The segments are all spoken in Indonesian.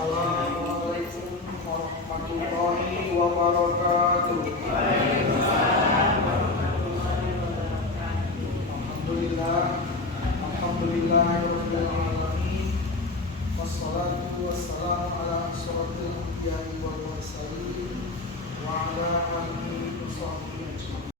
Assalamualaikum warahmatullahi wabarakatuh. Alhamdulillahirabbil alamin. Wassalatu wassalamu ala asyrofil anbiya'i wal mursalin wa ala alihi wa sahbihi ajma'in.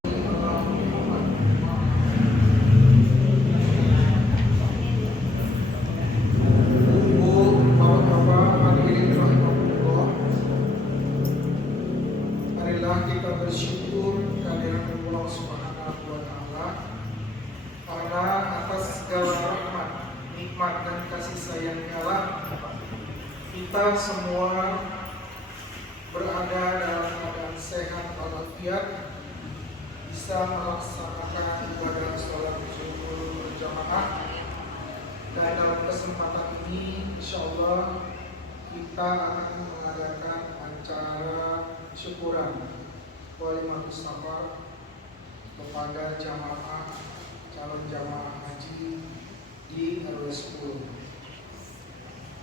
Kita bersyukur kehadirat Allah Subhanahu wa Ta'ala karena atas segala rahmat, nikmat dan kasih sayang-Nya lah kita semua berada dalam keadaan sehat walafiat, bisa melaksanakan ibadah sholat zuhur berjamaah, dan dalam kesempatan ini insyaallah kita akan mengadakan acara syukuran walimatus safar kepada jamaah calon jamaah haji di RW 10.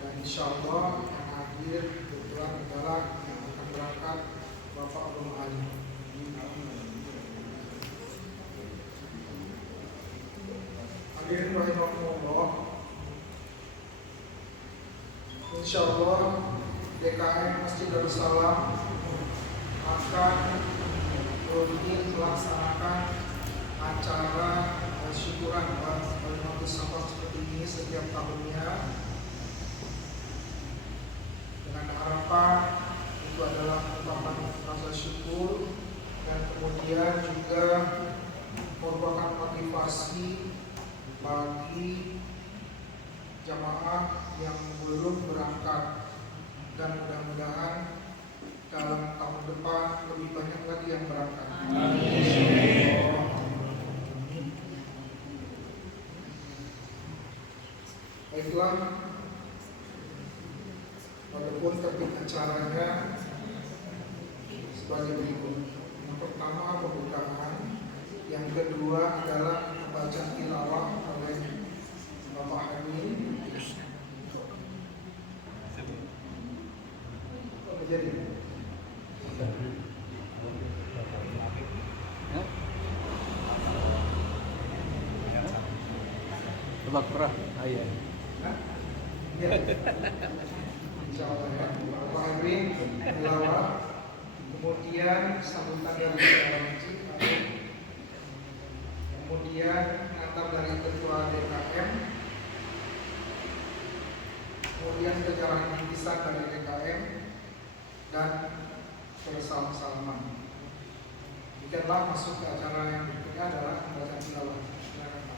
Dan insyaallah yang hadir kebetulan adalah yang akan berangkat Bapak Abdul Ali. Hadirin rahimakumullah, insyaallah DKM Masjid Darussalam akan rutin melaksanakan acara syukuran walimatus safar seperti ini setiap tahunnya, dengan harapan itu adalah ungkapan rasa syukur dan kemudian juga merupakan motivasi bagi jamaah yang belum berangkat, dan mudah-mudahan dalam tahun depan lebih banyak lagi yang berangkat. Amin. Baiklah, walaupun topik acaranya sebagai berikut. Yang pertama pembukaan, yang kedua adalah bacaan tilawah oleh Bapak Hamid. Jadi Tebak perah, ayah. ya, insyaallah ya, Pak Erwin tilawah, kemudian sambutan dari Saudara Masjid, kemudian antar dari Ketua DKM, kemudian keterangan intisan dari DKM, dan bersalaman. Demikianlah masuk ke acara yang berikutnya adalah pembacaan tilawah. Silakan Pak.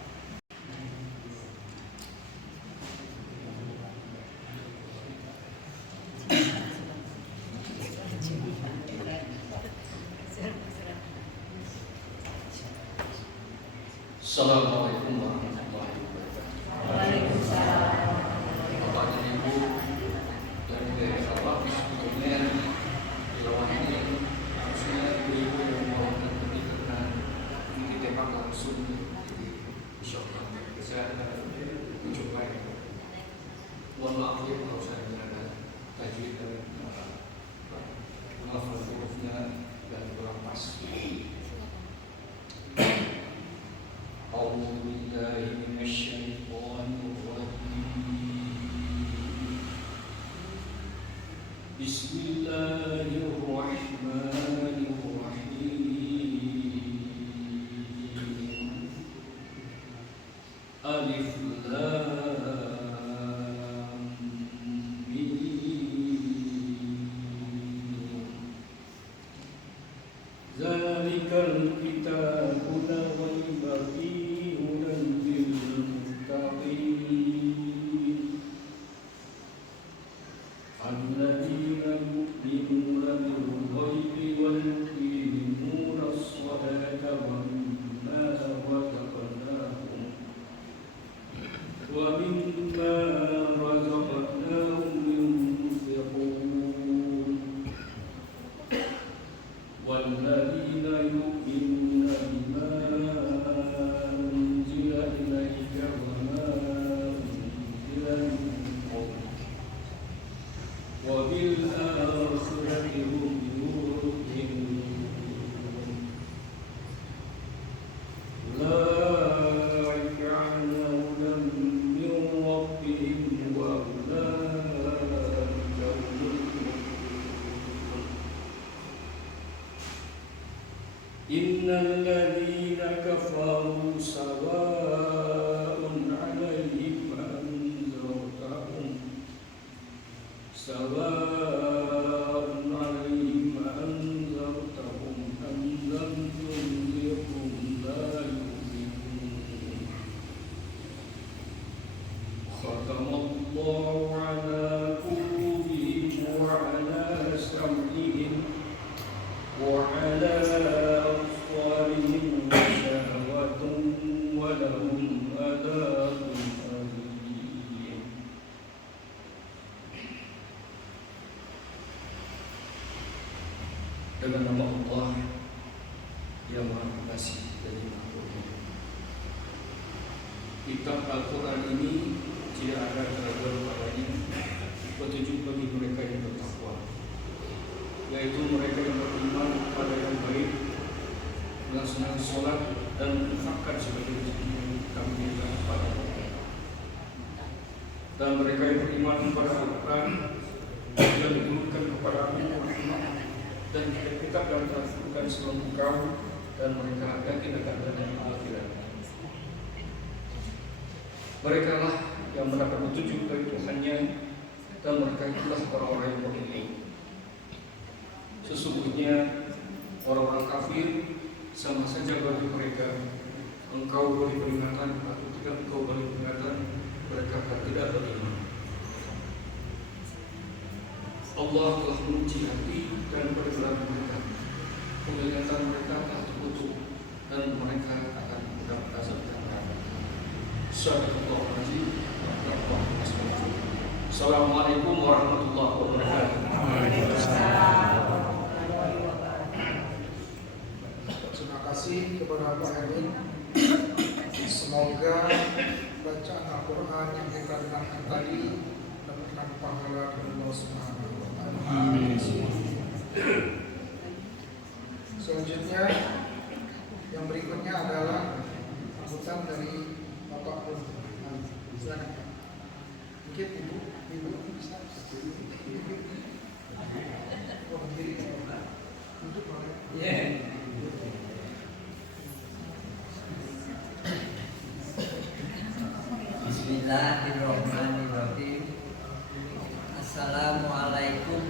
Assalamualaikum warahmatullahi wabarakatuh. Waalaikumsalam. Bapak dan Ibu dan dari Allah, sebetulnya tilawah ini harusnya ibu-ibu yang membawakan karena ini ditembak langsung. Jadi insyaallah saya akan mencoba. Mohon maaf ya kalau saya berada tajwid dan maaf hurufnya dan kurang pas. أعوذ بالله من الشيطان الرجيم بسم الله الرحمن الرحيم ألف لام ميم ذلك الكتاب لا ريب فيه الذين يؤمنون بالغيب ويقيمون الصلاة ومما رزقناهم ينفقون والذين يؤمنون بما أنزل إليك وما أنزل من قبلك وبالآخرة هم يوقنون أولئك على هدى من ربهم وأولئك هم المفلحون إن الذين كفروا سواء عليهم أنذرتهم أم لم تنذرهم لا يؤمنون ختم الله على قلوبهم وعلى سمعهم وعلى أبصارهم غشاوة ولهم عذاب أليم. Dengan nama Allah yang Maha Pengasih dan Maha Pengampun. Kitab Al-Quran ini tidak ada keraguan padanya, petunjuk bagi mereka yang bertakwa, yaitu mereka yang beriman kepada yang baik, melaksanakan sholat dan menginfakkan sebagai rezeki yang kami berikan kepada mereka. Dan mereka yang beriman kepada Al-Quran yang diturunkan kepada Muhammad dan kitab yang telah diturunkan sebelum engkau, dan mereka yakin akan adanya akhirat. Mereka lah yang mendapat petunjuk dari Tuhannya, dan mereka itulah orang-orang yang beriman. Sesungguhnya orang-orang kafir sama saja bagi mereka. Engkau beri peringatan atau tidak engkau beri peringatan, mereka akan tidak beriman. Allah telah menguji hati dan pergerakan mereka. Penglihatan mereka telah tertutup dan mereka akan mendapat azab yang neraka. Assalamualaikum warahmatullahi wabarakatuh. Terima kasih kepada Pak Erwin. Semoga bacaan Al-Quran yang kita dengarkan tadi mendapatkan pahala dari Allah Subhanahu wa Ta'ala. Amin. Selanjutnya, yang berikutnya adalah sambutan dari Bapak Pun. Silakan. Mungkin ibu bisa. Oh, berdiri. Duduk boleh. Bismillahirrahmanirrahim. Assalamualaikum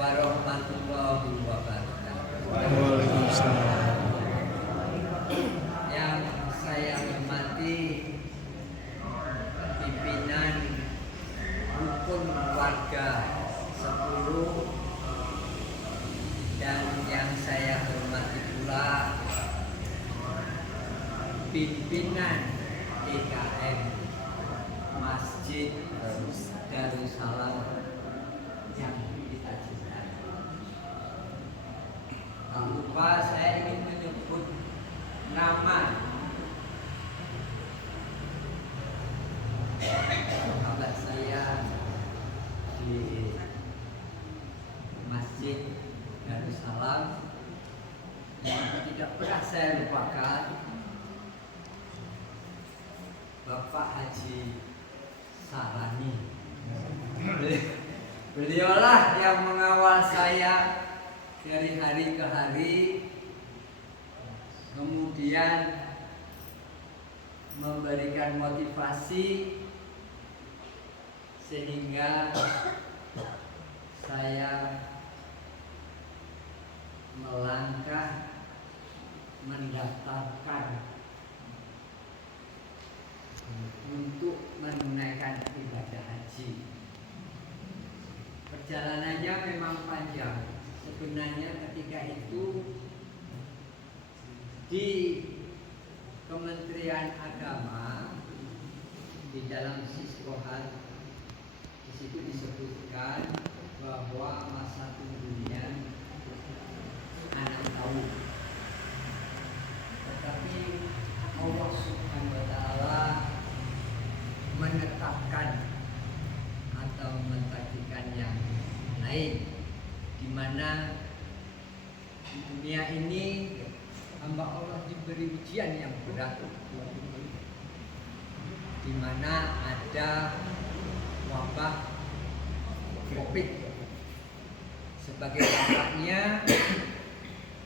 warahmatullahi wabarakatuh. Waalaikumsalam. Yang saya hormati pimpinan rukun warga 10 dan yang saya hormati pula pimpinan DKM Masjid Darussalam yang kita cintai. Tak lupa saya ingin menyebut nama sahabat saya di Masjid Darussalam yang tidak pernah saya lupakan, Bapak Haji Sarani. Beliaulah yang mengawal saya dari hari ke hari, kemudian memberikan motivasi sehingga saya melangkah mendaftarkan untuk menunaikan ibadah haji. Perjalanannya memang panjang. Sebenarnya ketika itu di Kementerian Agama di dalam Siskohat di situ disebutkan bahwa masa tunggunya 6 tahun. Tetapi Allah Subhanahu wa Ta'ala menetapkan atau mentakdirkan yang lain, di mana di dunia ini hamba Allah diberi ujian yang berat, di mana ada wabah COVID. Sebagai dampaknya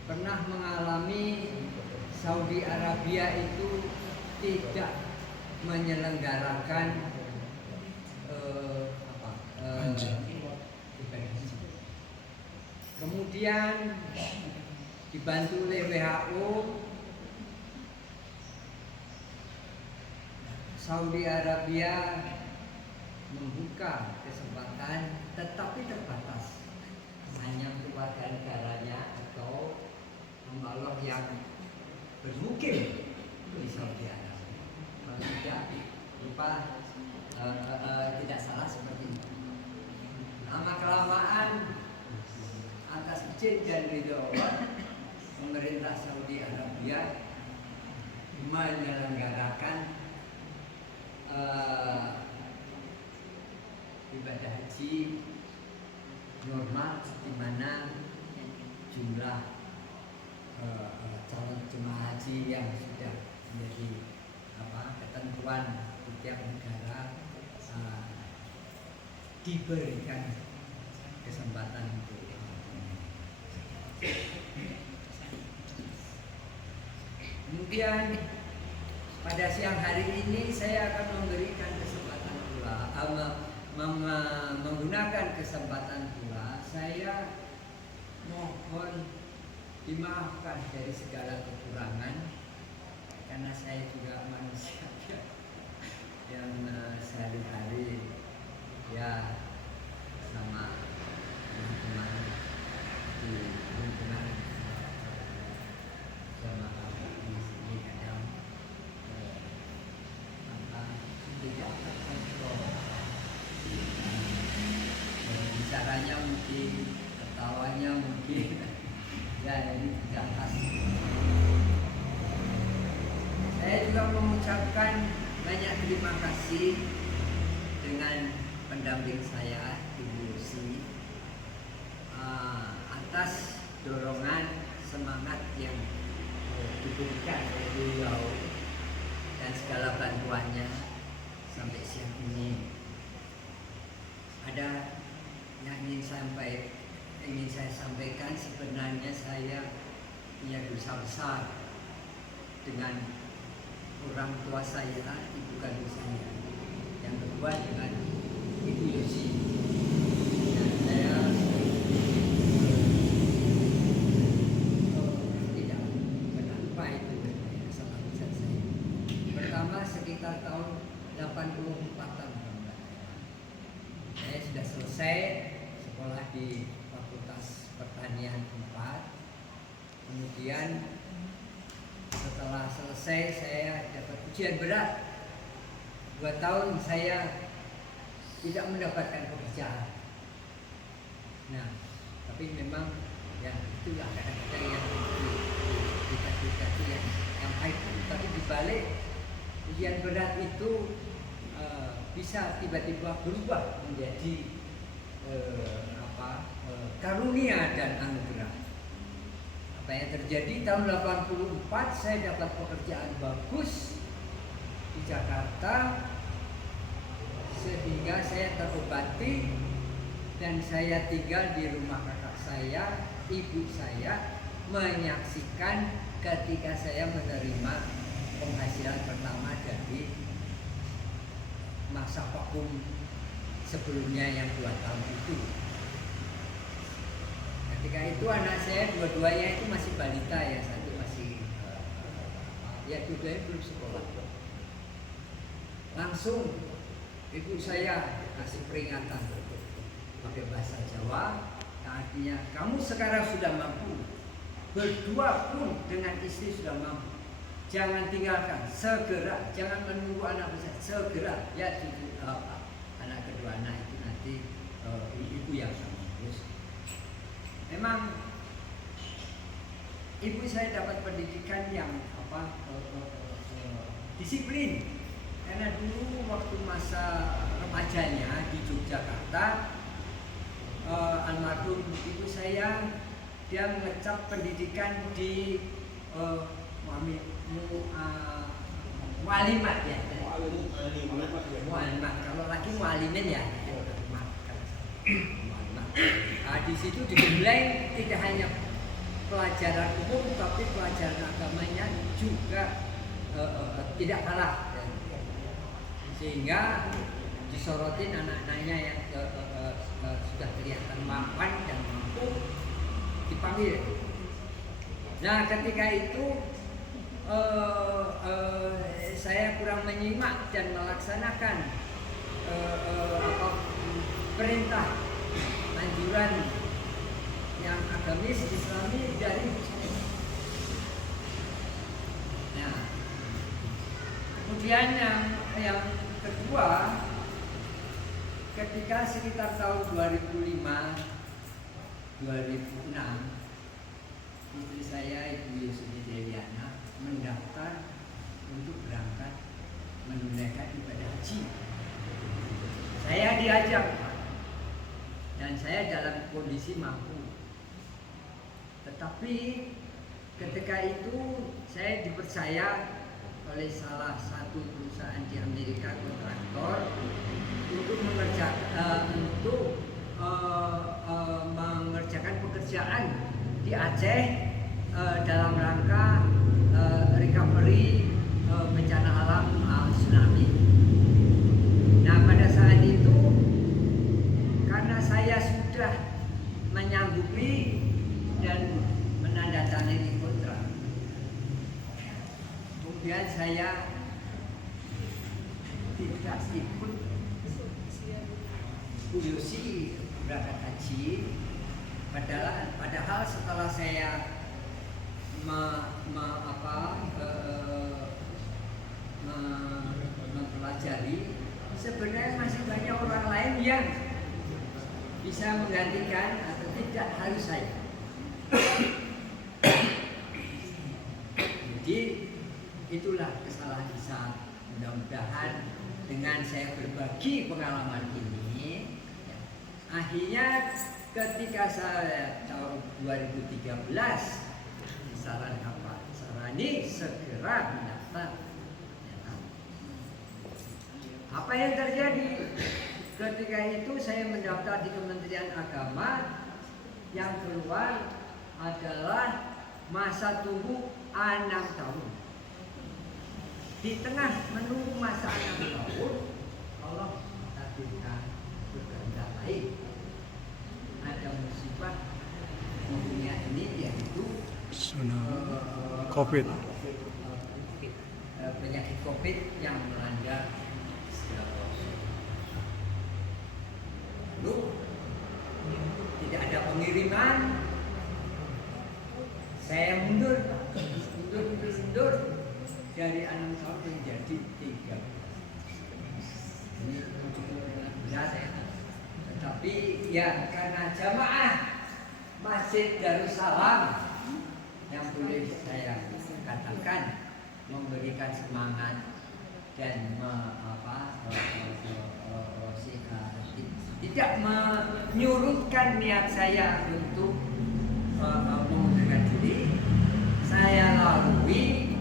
pernah mengalami Saudi Arabia itu tidak menyelenggarakan ibadah haji. Kemudian dibantu oleh WHO, Saudi Arabia membuka kesempatan tetapi terbatas, hanya untuk warga negaranya atau hamba Allah yang bermukim di Saudi Arabia. Kalau tidak lupa tidak salah seperti itu. Lama kelamaan atas izin dan ridho Allah, pemerintah Saudi Arabia menyelenggarakan ibadah haji normal, di mana jumlah calon jemaah haji yang sudah menjadi ketentuan di tiap negara diberikan kesempatan untuk kemudian pada siang hari ini saya akan memberikan kesempatan pula menggunakan kesempatan pula saya mohon dimaafkan dari segala kekurangan, karena saya juga manusia yang sehari-hari ya sama teman-teman di lingkungan jamaah di sini kadang tidak terkontrol, bicaranya mungkin, ketawanya mungkin ya ini tidak khas. Saya juga mengucapkan banyak terima kasih dengan pendamping saya, Ibu Lucy, atas dorongan semangat yang diberikan oleh beliau dan segala bantuannya sampai siang ini. Ada yang ingin saya sampaikan, sebenarnya saya punya dosa besar dengan orang tua saya, ibu kandung saya, yang kedua dengan Ibu Lucy. Dan saya tidak kenapa itu kesalahan besar saya. Pertama sekitar tahun 84 tahun saya sudah selesai sekolah di Fakultas Pertanian 4. Kemudian setelah selesai saya dapat ujian berat. 2 tahun saya tidak mendapatkan pekerjaan. Nah, tapi memang ya itulah kadang-kadang yang kita itu yang baik. Tapi dibalik ujian berat itu bisa tiba-tiba berubah menjadi karunia dan anugerah. Apa yang terjadi tahun 84 saya dapat pekerjaan bagus di Jakarta, sehingga saya terobati dan saya tinggal di rumah kakak saya. Ibu saya menyaksikan ketika saya menerima penghasilan pertama dari masa vakum sebelumnya yang 2 tahun itu. Ketika itu anak saya dua-duanya itu masih balita, ya satu masih ya dua-duanya belum sekolah. Langsung ibu saya kasih peringatan pakai bahasa Jawa, yang artinya kamu sekarang sudah mampu, berdua pun dengan istri sudah mampu, jangan tinggalkan, segera, jangan menunggu anak besar, segera ya anak kedua anak itu nanti ibu yang sama. Memang ibu saya dapat pendidikan yang disiplin, karena dulu waktu masa remajanya di Yogyakarta almarhum ibu saya, dia mengecap pendidikan di mualimat ya. Mualimat. Kalau lagi mualimin ya. Di situ dinilai tidak hanya pelajaran umum, tapi pelajaran agamanya juga tidak kalah. Sehingga disorotin anak-anaknya yang sudah kelihatan mapan dan mampu dipanggil. Nah, ketika itu saya kurang menyimak dan melaksanakan perintah anjuran yang agamis Islami dari saya. Nah, kemudian yang kedua, ketika sekitar tahun 2005, 2006, istri saya Ibu Yusuni Dewiana mendaftar untuk berangkat menunaikan ibadah haji. Saya diajak, dan saya dalam kondisi mampu. Tetapi ketika itu saya dipercaya oleh salah satu perusahaan di Amerika, kontraktor, untuk mengerjakan pekerjaan di Aceh dalam rangka recovery bencana alam tsunami. Nah, pada saat itu karena saya sudah menyanggupi dan menandatangani kontrak, kemudian saya tidak ikut UYOSI berangkat haji, padahal setelah saya mempelajari, sebenarnya masih banyak orang lain yang bisa menggantikan atau tidak harus saya. Jadi itulah kesalahan besar. Mudah-mudahan dengan saya berbagi pengalaman ini, akhirnya ketika saya tahun 2013 disarankan Pak Sarani segera mendaftar. Apa yang terjadi? Ketika itu saya mendaftar di Kementerian Agama, yang keluar adalah masa tunggu 6 tahun. Di tengah menunggu masa 6 tahun, Allah takdirkan berkehendak lain. Ada musibah di dunia ini, yaitu COVID. Penyakit COVID yang melanda lalu tidak ada pengiriman, saya mundur dari 6 tahun menjadi 3. Ini cukup berat ya. Tetapi ya karena jamaah Masjid Darussalam yang boleh saya katakan memberikan semangat dan tidak menyurutkan niat saya untuk mengundurkan diri, saya lalui,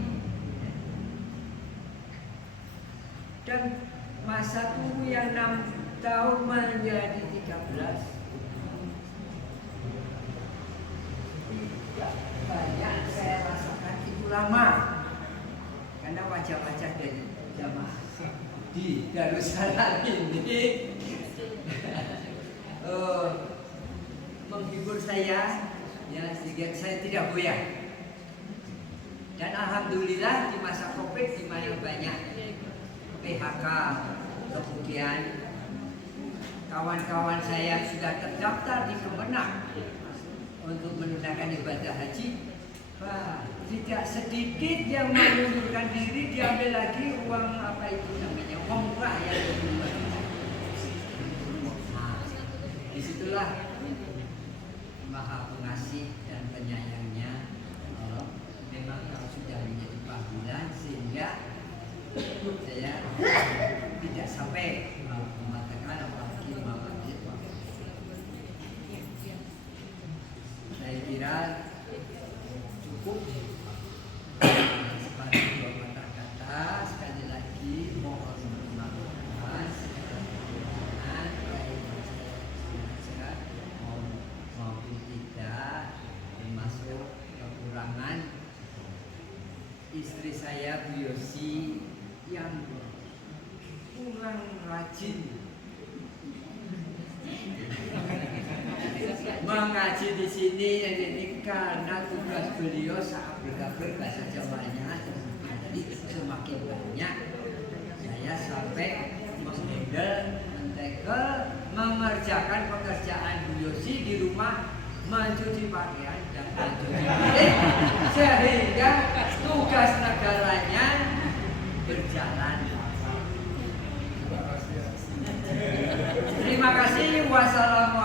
dan masa tunggu yang 6 tahun menjadi 13. Tidak banyak saya rasakan itu lama, karena wajah-wajah dari jamaah di Darussalam ini menghibur saya, ya, sehingga saya tidak goyah. Dan alhamdulillah di masa COVID, di mana banyak PHK, kemudian kawan-kawan saya sudah terdaftar di Kemenak untuk menunaikan ibadah haji, tidak sedikit yang mengundurkan diri, diambil lagi uang apa itu namanya, uang murah ya. Disitulah Maha Pengasih dan Penyayangnya Allah memang kalau sudah menjadi panggilan, sehingga saya tidak sampai mengatakan apalagi saya Bu Yosi yang kurang rajin mengaji di sini ini karena tugas beliau saat bergabung bahasa Jawanya jadi semakin banyak saya sampai menghandle mengerjakan pekerjaan Bu Yosi di rumah, mencuci pakaian dan mencuci piring sehingga tugas negaranya berjalan. Terima kasih. Wassalamualaikum